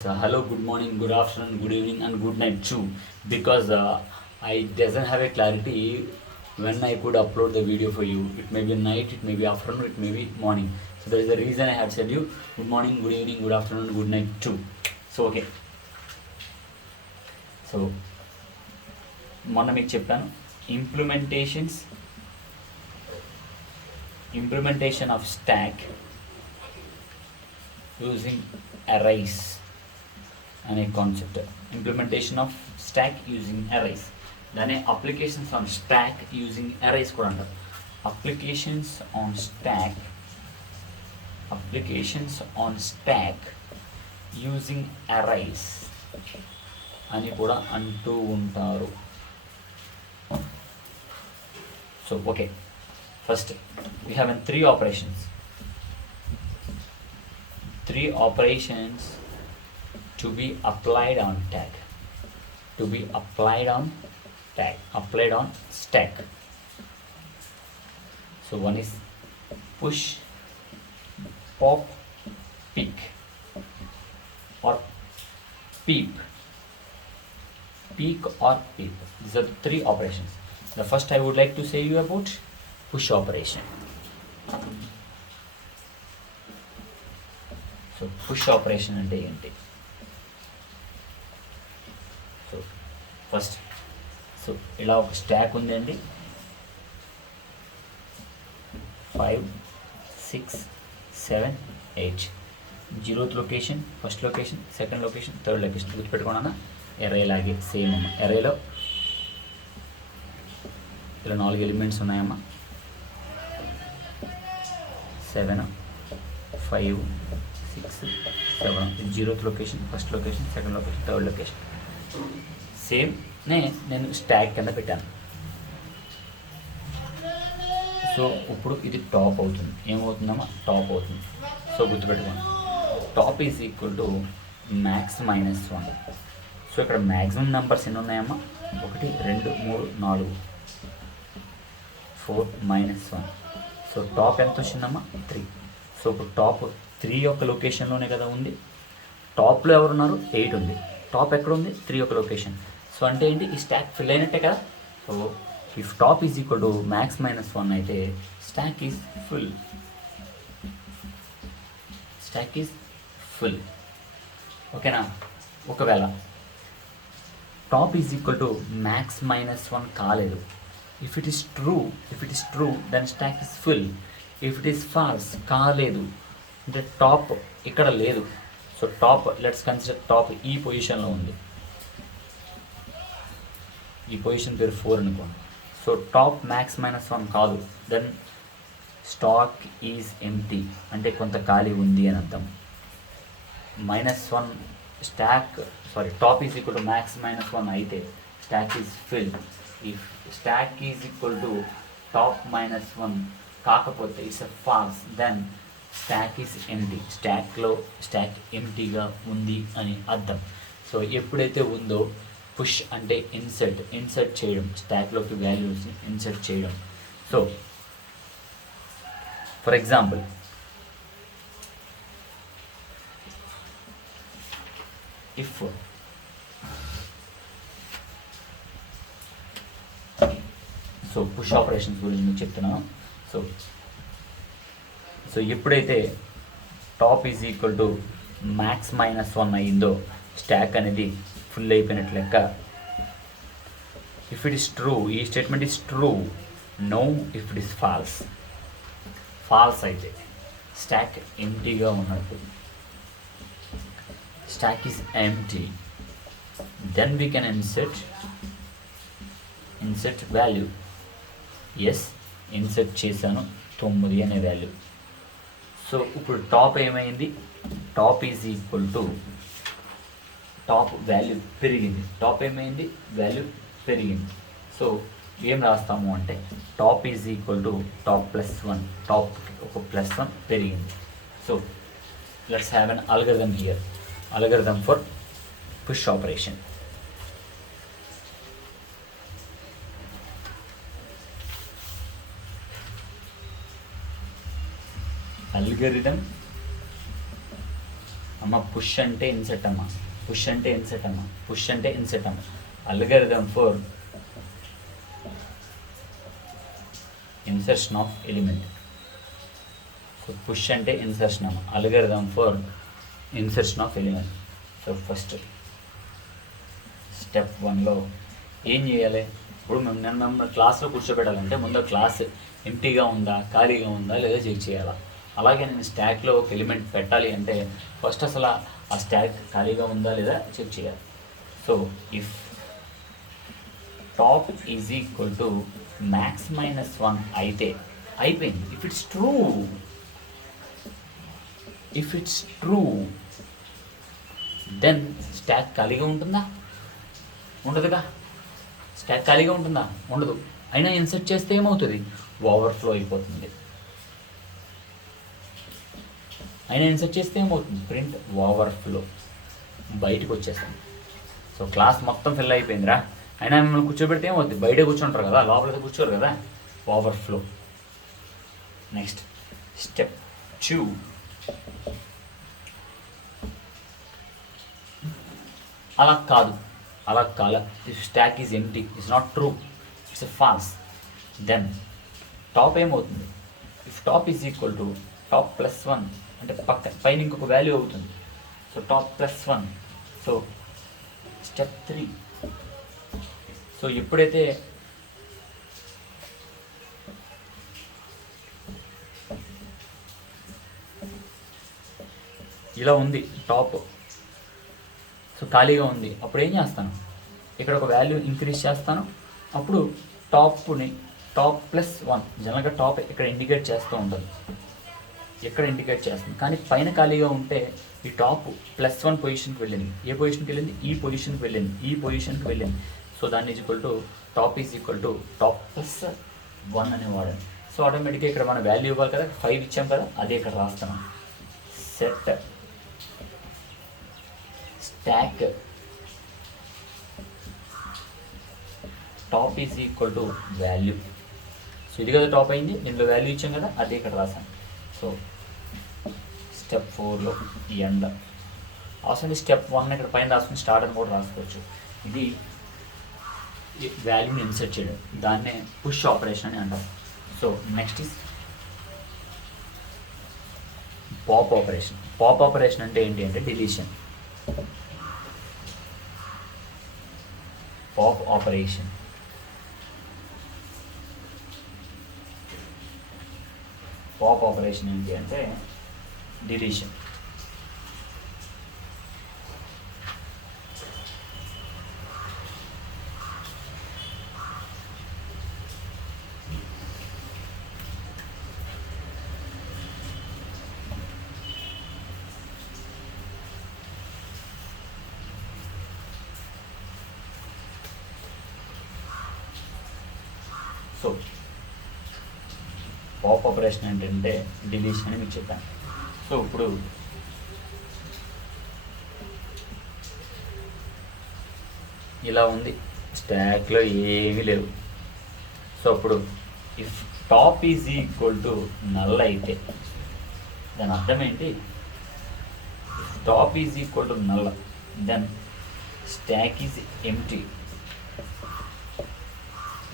Hello, good morning, good afternoon, good evening, and good night too. Because I doesn't have a clarity when I could upload the video for you. It may be night, it may be afternoon, it may be morning. So that is the reason I had said you good morning, good evening, good afternoon, good night too. So okay. So మొన్న మీకు చెప్పాను implementation of stack using arrays అనే concept. Implementation of stack using arrays, దాన్ని applications on stack using arrays కూడా అంటారు. Applications on stack using arrays అని కూడా అంటూ ఉంటారు. So okay, first we have an three operations to be applied on stack. So one is push, pop, pick, or peep or peep. These are the three operations. The first I would like to say you about push operation. So push operation ante enti. First so ఇలా ఒక stock ఉందండి, 5 6 7 8. 0th location, first location, second location, third location గుర్తుపెట్టుకోండి. Array లాగే same అమ్మ. ఎర్రేలో ఇలా 4 elements ఉన్నాయమ్మా. 7 5 6 7. 0th location, first location, second location, third location. సేమ్నే నేను స్టాక్ కింద పెట్టాను. సో ఇప్పుడు ఇది టాప్ అవుతుంది. ఏమవుతుందమ్మా? టాప్ అవుతుంది. సో గుర్తుపెట్టుకోండి, top is equal to max minus 1. So ఇక్కడ మ్యాక్సిమం నెంబర్స్ ఎన్ని ఉన్నాయమ్మా? 1 2 3 4 4 -1. సో టాప్ ఎంత వచ్చిందమ్మా? 3. సో ఇప్పుడు టాప్ 3 యొక్క లొకేషన్లోనే కదా ఉంది. టాప్లో ఎవరున్నారు? 8 ఉంది. టాప్ ఎక్కడ ఉంది? 3 యొక్క లొకేషన్. సో అంటే ఏంటి? ఈ స్టాక్ ఫిల్ అయినట్టే కదా. So if top is equal to max minus 1 అయితే స్టాక్ ఈజ్ ఫుల్. ఓకేనా? ఒకవేళ top is equal to max minus 1 కాలేదు, if it is true then stack is full. If it is false, కాలేదు అంటే top ఇక్కడ లేదు. So top, let's consider top ఈ పొజిషన్లో ఉంది. ఈ పొజిషన్ పేరు 4 అనుకోండి. సో టాప్ మ్యాక్స్ మైనస్ 1 కాదు, దెన్ స్టాక్ ఈజ్ ఎంప్టీ అంటే కొంత ఖాళీ ఉంది అని అర్థం. -1 top is equal to max minus 1 అయితే stack is fill. If stack is equal to top -1 కాకపోతే it's a false, then stack is empty. Stack ఎంప్టీగా ఉంది అని అర్థం. సో ఎప్పుడైతే ఉందో పుష్ అంటే ఇన్సర్ట్ చేయడం, స్టాక్లోకి వాల్యూస్ని ఇన్సర్ట్ చేయడం. So for example if so push operations గురించి మీకు చెప్తున్నాను. సో ఎప్పుడైతే top is equal to max minus 1 అయిందో స్టాక్ అనేది ఫుల్ అయిపోయినట్లు లెక్క. ఇఫ్ ఇట్ ఈస్ ట్రూ, ఈ statement is true. No if it is false అయితే స్టాక్ ఎంప్టీగా ఉన్నట్టు. Stack is empty, then we can insert value. Yes, insert చేశాను 9 అనే వాల్యూ. సో ఇప్పుడు టాప్ ఏమైంది? Top is equal to top value పెరిగింది. Top ఏమైంది? వాల్యూ పెరిగింది. సో ఏం రాస్తాము అంటే top is equal to top +1. Top ఒక +1 పెరిగింది. So let's have an algorithm here. Algorithm for push operation. algorithm అమ్మ పుష్ అంటే ఇన్సెట్ అమ్మ, పుష్ అంటే ఇన్సెట్ అమ్మ, పుష్ అంటే ఇన్సెట్ అమ్మ. Algorithm for insertion of element. So push అంటే ఇన్సర్షన్ అమ్మ, algorithm for insertion of element. So first step 1లో ఏం చేయాలి? ఇప్పుడు మేము క్లాస్లో కూర్చోబెట్టాలంటే ముందు క్లాస్ ఎంటీగా ఉందా, ఖాళీగా ఉందా లేదా చెక్ చేయాలా. అలాగే నేను స్టాక్లో ఒక ఎలిమెంట్ పెట్టాలి అంటే ఫస్ట్ అసలు ఆ స్టాక్ ఖాళీగా ఉందా లేదా చెక్ చేయాలి. So if top is equal to max -1 అయితే అయిపోయింది. If it's true then stack ఖాళీగా ఉంటుందా? ఉండదుగా. స్టాక్ ఖాళీగా ఉంటుందా? ఉండదు. అయినా ఇన్సర్ట్ చేస్తే ఏమవుతుంది? ఓవర్ఫ్లో అయిపోతుంది. అయినా ఇన్సర్ట్ చేస్తే ఏమవుతుంది? ప్రింట్ ఓవర్ఫ్లో, బయటకు వచ్చేస్తుంది. సో క్లాస్ మొత్తం ఫిల్ అయిపోయిందిరా, అయినా మిమ్మల్ని కూర్చోబెడితే ఏమవుతుంది? బయట కూర్చుంటారు కదా, లోపలికి కూర్చోరు కదా, ఓవర్ఫ్లో. నెక్స్ట్ స్టెప్ 2, అలా కాదు. Stack is empty, it's not true, it's a false. Then top ఏమవుతుంది? If top is equal to top +1 అంటే పైన ఇంకొక వాల్యూ అవుతుంది. So top +1. So step 3. So ఎప్పుడైతే ఇలా ఉంది టాప్, సో ఖాళీగా ఉంది, అప్పుడు ఏం చేస్తాను? ఇక్కడ ఒక వాల్యూ ఇంక్రీజ్ చేస్తాను. అప్పుడు టాప్ని టాప్ +1 జనరల్గా టాప్ ఇక్కడ ఇండికేట్ చేస్తూ ఉంటుంది, ఎక్కడ ఇండికేట్ చేస్తుంది. కానీ పైన ఖాళీగా ఉంటే ఈ టాప్ +1 పొజిషన్కి వెళ్ళింది. ఏ పొజిషన్కి వెళ్ళింది? ఈ పొజిషన్కి వెళ్ళింది, ఈ పొజిషన్కి వెళ్ళింది. సో దాన్ని top is equal to top +1 అని వాడండి. సో ఆటోమేటిక్గా ఇక్కడ మన వాల్యూ ఇవ్వాలి కదా, 5 ఇచ్చాం కదా, అదే ఇక్కడ రాస్తున్నాం. Set stack top is equal to value. So ఇది కదా టాప్ అయింది, దీంట్లో వాల్యూ ఇచ్చాం కదా, అదే ఇక్కడ రాసాను. సో స్టెప్ 4లో ఎండ్ అవసరం. స్టెప్ 1 ఇక్కడ పైన రాసుకుని స్టార్ట్ అని కూడా రాసుకోవచ్చు. ఇది వాల్యూని ఇన్సర్ట్ చేయడం, దాన్నే పుష్ ఆపరేషన్ అని అంటారు. So next is pop operation. Pop operation అంటే ఏంటి అంటే డిలీషన్. పాప్ ఆపరేషన్ ఏంటి అంటే డిలీషన్. సో పాప్ ఆపరేషన్ ఏంటంటే డిలీషన్ అని మీకు చెప్పాను. సో ఇప్పుడు ఇలా ఉంది, స్టాక్లో ఏమీ లేవు. సో అప్పుడు if top is equal to null అయితే దాని అర్థం ఏంటి? If top is equal to null then stack is empty.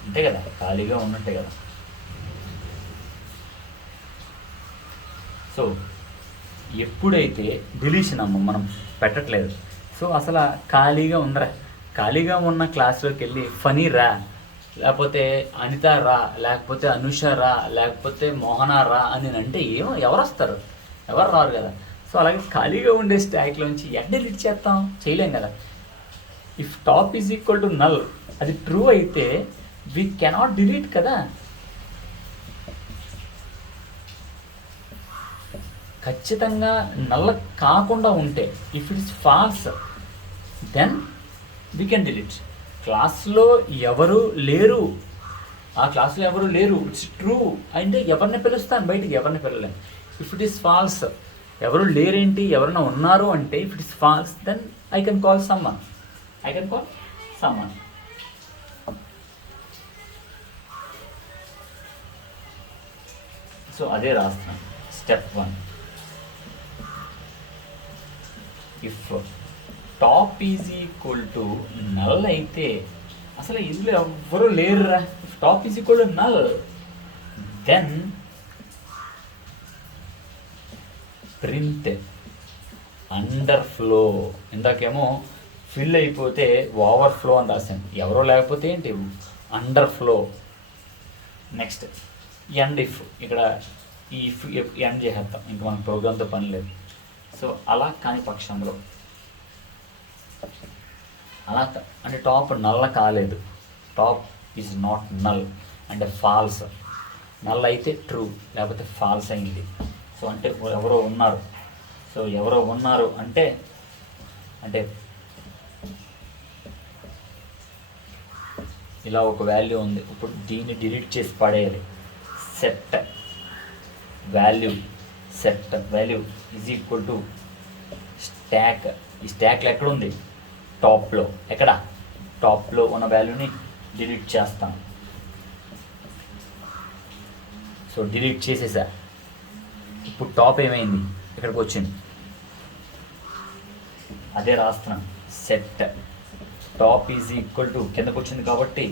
అంతే కదా, ఖాళీగా ఉన్నట్టే కదా. సో ఎప్పుడైతే డిలీషన్ మనం పెట్టట్లేదు, సో అసలు ఖాళీగా ఉందరా, ఖాళీగా ఉన్న క్లాస్లోకి వెళ్ళి ఫనీ రా, లేకపోతే అనిత రా, లేకపోతే అనుష రా, లేకపోతే మోహన రా అని అంటే ఎవరు వస్తారు? ఎవరు రారు కదా. సో అలాగే ఖాళీగా ఉండే స్టాక్లోంచి ఎట్ డిలీట్ చేస్తాం? చేయలేం కదా. If top is equal to null అది ట్రూ అయితే వి కెనాట్ డిలీట్ కదా. ఖచ్చితంగా నల్ల కాకుండా ఉంటే, if it's false then we can delete. క్లాస్లో ఎవరు లేరు, ఆ క్లాస్లో ఎవరు లేరు, ఇట్స్ ట్రూ అంటే ఎవరిని పిలుస్తాను బయటికి? ఎవరిని పిలవలేను. ఇఫ్ ఇట్ ఈస్ ఫాల్స్, ఎవరు లేరేంటి, ఎవరైనా ఉన్నారు అంటే if it is false then I can call someone. So అదే రాస్తున్నాను. Step 1 if top is equal to null అయితే అసలు ఇందులో ఎవ్వరూ లేరురా. If top is equal to null then print underflow. ఇందాకేమో ఫిల్ అయిపోతే ఓవర్ ఫ్లో అని రాశాను, ఎవరో లేకపోతే ఏంటి underflow. Next end if, ఇక్కడ ఈ ఇఫ్ ఎండ్ చేసేస్తాం, ఇంకా మన ప్రోగ్రామ్తో పని లేదు. సో అలా కాని పక్షంలో, అలా అంటే టాప్ నల్ల కాలేదు, టాప్ ఈజ్ నాట్ నల్ అంటే ఫాల్స్. నల్ అయితే ట్రూ, లేకపోతే ఫాల్స్ అయింది. సో అంటే ఎవరో ఉన్నారు. సో ఎవరో ఉన్నారు అంటే అంటే ఇలా ఒక వాల్యూ ఉంది, ఇప్పుడు దీన్ని డిలీట్ చేసి పడేయాలి. Set value is equal to stack. ఈ స్టాక్లో ఎక్కడ ఉంది? టాప్లో. ఎక్కడ? టాప్లో ఉన్న వాల్యూని డిలీట్ చేస్తాను. సో డిలీట్ చేసేసా. ఇప్పుడు టాప్ ఏమైంది? ఇక్కడికి వచ్చింది, అదే రాస్తున్నాను. Set top is equal to, కిందకు వచ్చింది కాబట్టి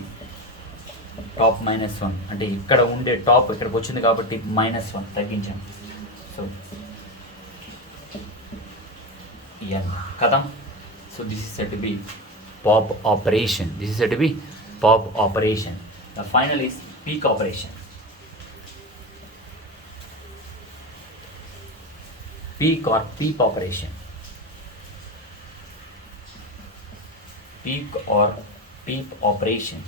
టాప్ -1 అంటే ఇక్కడ ఉండే టాప్ ఇక్కడికి వచ్చింది కాబట్టి -1 తగ్గించాను. సో కదా. So this is set to be pop operation. The final is peak operation. Peak or peep operation. Peak or peep operation.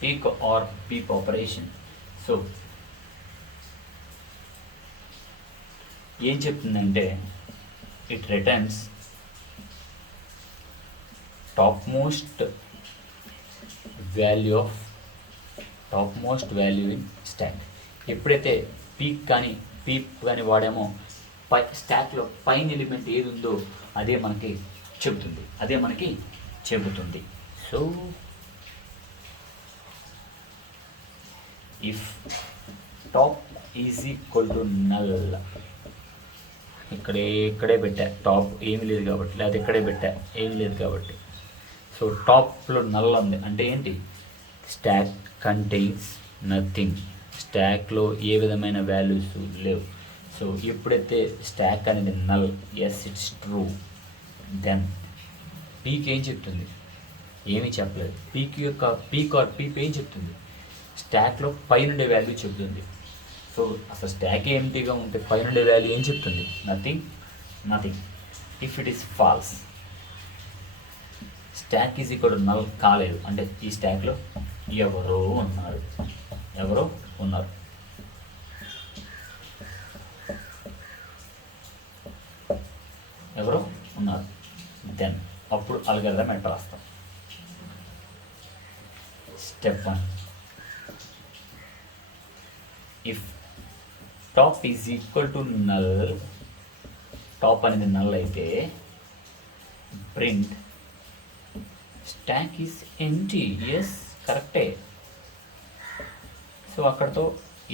Peak or peep operation. So ఏం చెప్తుందంటే it returns top most value in stock. ఎప్పుడైతే peak కానీ peep కానీ వాడామో స్టాక్లో పైన element ఏది ఉందో అదే మనకి చెబుతుంది. So if top is equal to null, ఇక్కడే పెట్టా, టాప్ ఏమీ లేదు కాబట్టి, లేదా ఇక్కడే పెట్టా ఏమీ లేదు కాబట్టి. సో టాప్లో నల్ ఉంది అంటే ఏంటి? Stack contains nothing. స్టాక్లో ఏ విధమైన వాల్యూస్ లేవు. సో ఎప్పుడైతే స్టాక్ అనేది null, yes it's true, then peek ఏం చెప్తుంది? ఏమీ చెప్పలేదు. పీక్ ఆర్ పీప్ ఏం చెప్తుంది? స్టాక్లో పైనుండే వాల్యూ చెప్తుంది. సో అసలు స్టాక్ ఎంటీగా ఉంటే పైనుండే వాల్యూ ఏం చెప్తుంది? Nothing. If it is falls, stock is equal to null కాలేదు అంటే ఈ స్టాక్లో ఎవరో ఉన్నారు. దెన్ అప్పుడు అల్గోరిథం ఎట్లా రాస్తాం? Step 1, if top is equal to null, top అనేది నల్ అయితే print stack is empty. Yes కరెక్టే. సో అక్కడితో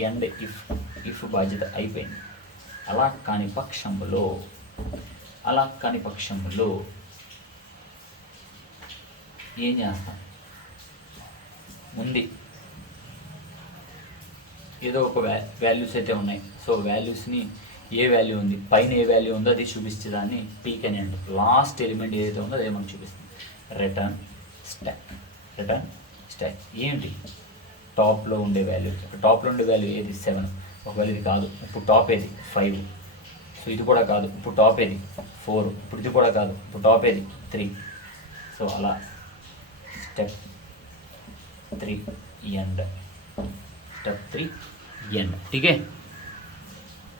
ఎండ్ ఇఫ్ బాధ్యత అయిపోయింది. అలా కాని పక్షంలో ఏం చేస్తాం? ఉంది ఏదో ఒక వాల్యూస్ అయితే ఉన్నాయి. సో వాల్యూస్ని ఏ వాల్యూ ఉంది, పైన ఏ వాల్యూ ఉందో అది చూపిస్తే దాన్ని పీక్ అని అంటారు. లాస్ట్ ఎలిమెంట్ ఏదైతే ఉందో అదే మనకు చూపిస్తుంది. రిటర్న్ స్టాక్ ఏంటి? టాప్లో ఉండే వాల్యూ. టాప్లో ఉండే వాల్యూ ఏది? 7. ఒకవేళ ఇది కాదు, ఇప్పుడు టాప్ ఏది? 5. సో ఇది కూడా కాదు, ఇప్పుడు టాప్ ఏది? 4. ఇప్పుడు ఇది కూడా కాదు, ఇప్పుడు టాప్ ఏది? 3. సో అలా స్టెప్ 3 ఎండ్. ठीक है।